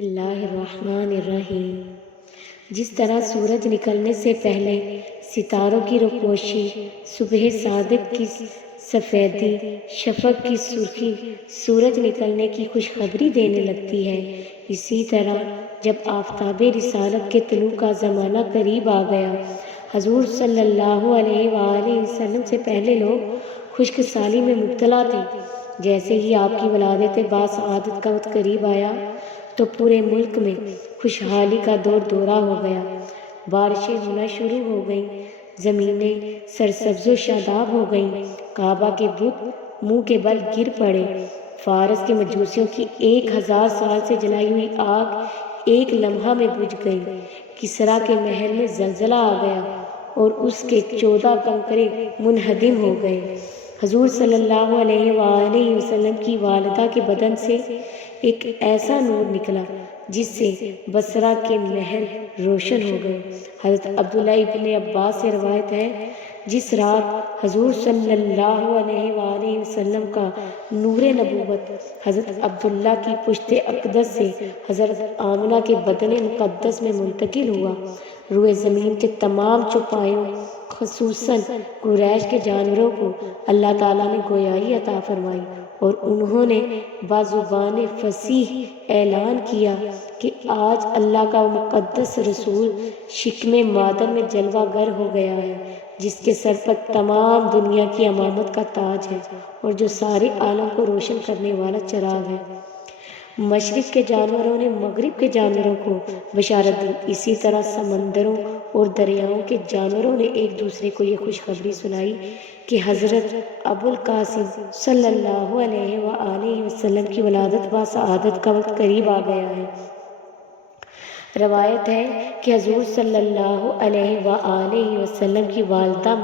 اللہ الرحمن الرحیم۔ جس طرح سورج نکلنے سے پہلے ستاروں کی روپوشی، صبح صادق کی سفیدی، شفق کی سرخی سورج نکلنے کی خوشخبری دینے لگتی ہے، اسی طرح جب آفتاب رسالت کے طلوع کا زمانہ قریب آ گیا، حضور صلی اللہ علیہ وآلہ وسلم سے پہلے لوگ خشک سالی میں مبتلا تھے۔ جیسے ہی آپ کی ولادت باسعادت کا وقت قریب آیا تو پورے ملک میں خوشحالی کا دور دورہ ہو گیا، بارشیں ہونا شروع ہو گئیں، زمینیں سرسبز و شاداب ہو گئیں، کعبہ کے بت منہ کے بل گر پڑے، فارس کے مجوسیوں کی 1000 سال سے جلائی ہوئی آگ ایک لمحہ میں بجھ گئی، کسریٰ کے محل میں زلزلہ آ گیا اور اس کے 14 کنکرے منہدم ہو گئے۔ حضور صلی اللہ علیہ وآلہ وسلم کی والدہ کے بدن سے ایک ایسا نور نکلا جس سے بصرہ کے محل روشن ہو گئے۔ حضرت عبداللہ ابن عباس سے روایت ہے، جس رات حضور صلی اللہ علیہ وآلہ وسلم کا نور نبوت حضرت عبداللہ کی پشت اقدس سے حضرت آمنہ کے بدن مقدس میں منتقل ہوا، روئے زمین کے تمام چوپایوں خصوصاً قریش کے جانوروں کو اللہ تعالیٰ نے گویائی عطا فرمائی اور انہوں نے بزبان فصیح اعلان کیا کہ آج اللہ کا مقدس رسول شکم مادر میں جلوہ گر ہو گیا ہے، جس کے سر پر تمام دنیا کی امامت کا تاج ہے اور جو سارے عالم کو روشن کرنے والا چراغ ہے۔ مشرق کے جانوروں نے مغرب کے جانوروں کو بشارت دی، اسی طرح سمندروں اور دریاؤں کے جانوروں نے ایک دوسرے کو یہ خوشخبری سنائی کہ حضرت ابو القاسم صلی اللہ علیہ وآلہ وسلم کی ولادت باسعادت کا وقت قریب آ گیا ہے۔ روایت ہے کہ حضور صلی اللہ علیہ وآلہ وسلم کی والدہ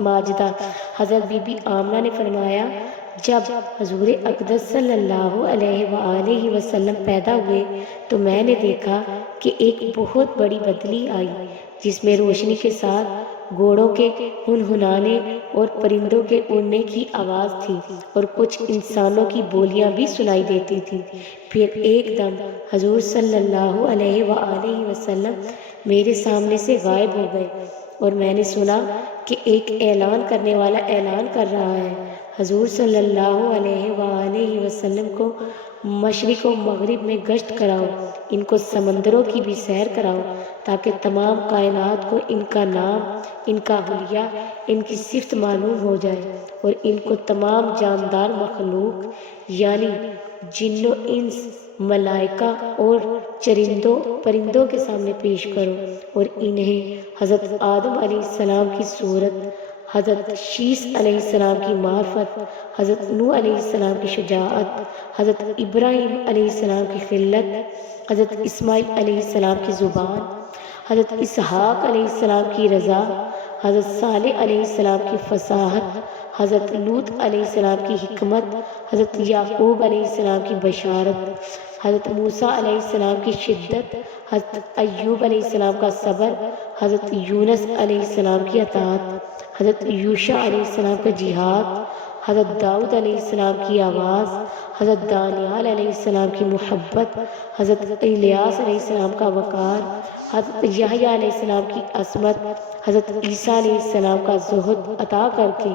ماجدہ حضرت بی بی آمنہ نے فرمایا، جب حضور اقدس صلی اللہ علیہ وآلہ وسلم پیدا ہوئے تو میں نے دیکھا کہ ایک بہت بڑی بدلی آئی جس میں روشنی کے ساتھ گھوڑوں کے ہنہنانے اور پرندوں کے اڑنے کی آواز تھی اور کچھ انسانوں کی بولیاں بھی سنائی دیتی تھیں۔ پھر ایک دم حضور صلی اللہ علیہ وآلہ وسلم میرے سامنے سے غائب ہو گئے اور میں نے سنا کہ ایک اعلان کرنے والا اعلان کر رہا ہے، حضور صلی اللہ علیہ وآلہ وسلم کو مشرق و مغرب میں گشت کراؤ، ان کو سمندروں کی بھی سیر کراؤ تاکہ تمام کائنات کو ان کا نام، ان کا حلیہ، ان کی صفت معلوم ہو جائے اور ان کو تمام جاندار مخلوق یعنی جن و انس، ملائکہ اور چرندوں پرندوں کے سامنے پیش کرو اور انہیں حضرت آدم علیہ السلام کی صورت، حضرت شیس علیہ السلام کی معرفت، حضرت نوح علیہ السلام کی شجاعت، حضرت ابراہیم علیہ السلام کی خلت، حضرت اسماعیل علیہ السلام کی زبان، حضرت اسحاق علیہ السلام کی رضا، حضرت صالح علیہ السلام کی فصاحت، حضرت لوط علیہ السلام کی حکمت، حضرت یعقوب علیہ السلام کی بشارت، حضرت موسیٰ علیہ السلام کی شدت، حضرت ایوب علیہ السلام کا صبر، حضرت یونس علیہ السلام کی اطاعت، حضرت یوشع علیہ السلام کا جہاد، حضرت داؤد علیہ السلام کی آواز، حضرت دانیال علیہ السلام کی محبت، حضرت الیاس علیہ السلام کا وقار، حضرت یحییٰ علیہ السلام کی عصمت، حضرت عیسیٰ علیہ السلام کا زہد عطا کر کے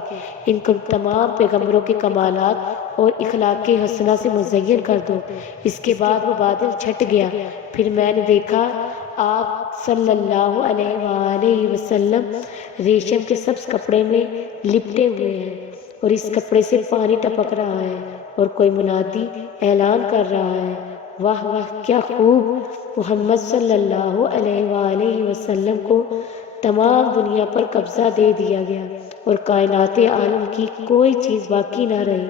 ان کو تمام پیغمبروں کے کمالات اور اخلاق حسنہ سے مزین کر دو۔ اس کے بعد وہ بادل چھٹ گیا، پھر میں نے دیکھا آپ صلی اللہ علیہ وآلہ وسلم ریشم کے سبز کپڑے میں لپٹے ہوئے ہیں اور اس کپڑے سے پانی ٹپک رہا ہے اور کوئی منادی اعلان کر رہا ہے، واہ واہ کیا خوب! محمد صلی اللہ علیہ وآلہ وسلم کو تمام دنیا پر قبضہ دے دیا گیا اور کائنات عالم کی کوئی چیز باقی نہ رہی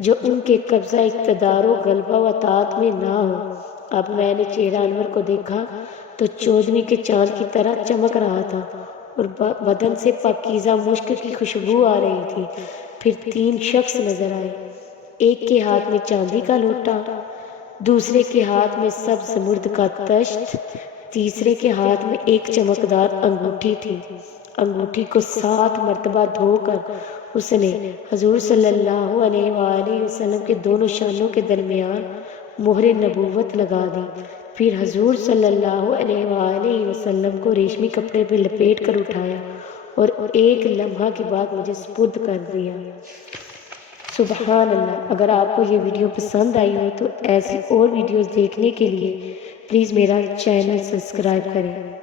جو ان کے قبضہ اقتدار و غلبہ و اطاعت میں نہ ہو۔ اب میں نے چہرہ انور کو دیکھا تو 14ویں کے چاند کی طرح چمک رہا تھا اور بدن سے پاکیزہ مشک کی خوشبو آ رہی تھی۔ پھر 3 شخص نظر آئے، ایک کے ہاتھ میں چاندی کا لوٹا، دوسرے کے ہاتھ میں سبز زمرد کا طشت، تیسرے کے ہاتھ میں ایک چمکدار انگوٹھی تھی۔ انگوٹھی کو 7 مرتبہ دھو کر اس نے حضور صلی اللہ علیہ وآلہ وسلم کے دونوں شانوں کے درمیان مہر نبوت لگا دی۔ پھر حضور صلی اللہ علیہ وآلہ وسلم کو ریشمی کپڑے پہ لپیٹ کر اٹھایا اور ایک لمحہ کے بعد مجھے سپرد کر دیا۔ سبحان اللہ۔ اگر آپ کو یہ ویڈیو پسند آئی ہو تو ایسی اور ویڈیوز دیکھنے کے لیے پلیز میرا چینل سبسکرائب کریں۔